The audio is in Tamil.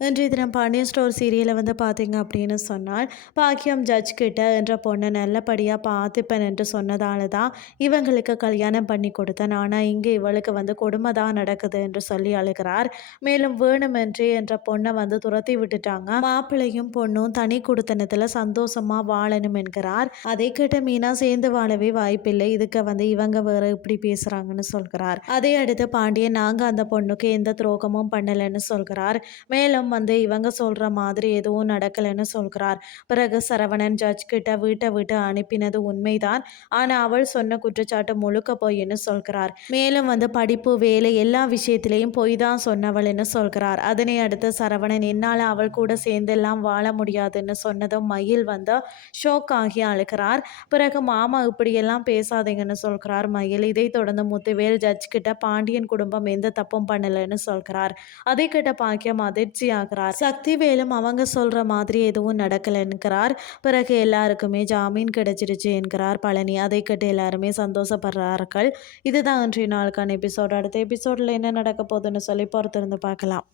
தினம் பாண்டியன் ஸ்டோர் சீரியலை வந்து பார்த்தீங்க அப்படின்னு சொன்னால் பாக்கியம் ஜட்ஜ் கிட்ட என்ற பொண்ணை நல்லபடியாக பார்த்துப்பேன் என்று சொன்னதால தான் இவங்களுக்கு கல்யாணம் பண்ணி கொடுத்தேன். ஆனால் இங்கே இவளுக்கு வந்து கொடுமை தான் நடக்குது என்று சொல்லி அழுகிறார். மேலும் வேணுமென்றே என்ற பொண்ணை வந்து துரத்தி விட்டுட்டாங்க. மாப்பிள்ளையும் பொண்ணும் தனி குடுத்தனத்தில் சந்தோஷமாக வாழணும் என்கிறார். அதை கேட்ட மீனா சேர்ந்து வாழவே வாய்ப்பில்லை. இதுக்கு வந்து இவங்க வேற இப்படி பேசுகிறாங்கன்னு சொல்கிறார். அதை அடுத்து பாண்டியன் நாங்கள் அந்த பொண்ணுக்கு எந்த துரோகமும் பண்ணலைன்னு சொல்கிறார். மேலும் வந்து இவங்க சொல்கிற மாதிரி எதுவும் நடக்கலைன்னு சொல்கிறார். பிறகு சரவணன் ஜட்ஜ் கிட்ட வீட்டை விட்டு அனுப்பினது உண்மைதான். ஆனால் அவள் சொன்ன குற்றச்சாட்டு முழுக்க பொய்ன்னு சொல்கிறார். மேலும் வந்து படிப்பு வேலை எல்லா விஷயத்திலையும் பொய் தான் சொன்னவள்னு சொல்கிறார். அதனை அடுத்து சரவணன் என்னால் அவள் கூட சேர்ந்தெல்லாம் வாழ முடியாதுன்னு சொன்னதும் மயில் வந்து ஷோக் ஆகி அழுகிறார். பிறகு மாமா இப்படியெல்லாம் பேசாதீங்கன்னு சொல்கிறார் மயில். இதை தொடர்ந்து முத்துவேல் ஜட்ஜ் கிட்ட பாண்டியன் குடும்பம் எந்த தப்பும் பண்ணலைன்னு சொல்கிறார். அதை கிட்ட பாக்கியம் அதிர்ச்சி ஆகிறார் சக்தி வேலும் அவங்க சொல்ற மாதிரி எதுவும் நடக்கல என்கிறார் பிறகு எல்லாருக்குமே ஜாமீன் கிடைச்சிருச்சு என்கிறார் பழனி. அதை கேட்டு எல்லாருமே சந்தோஷப்படுறார்கள். இதுதான் இன்றைய நாளுக்கான எபிசோட் அடுத்த எபிசோடில் என்ன நடக்க போகுதுன்னு சொல்லி பொறுத்திருந்து பார்க்கலாம்.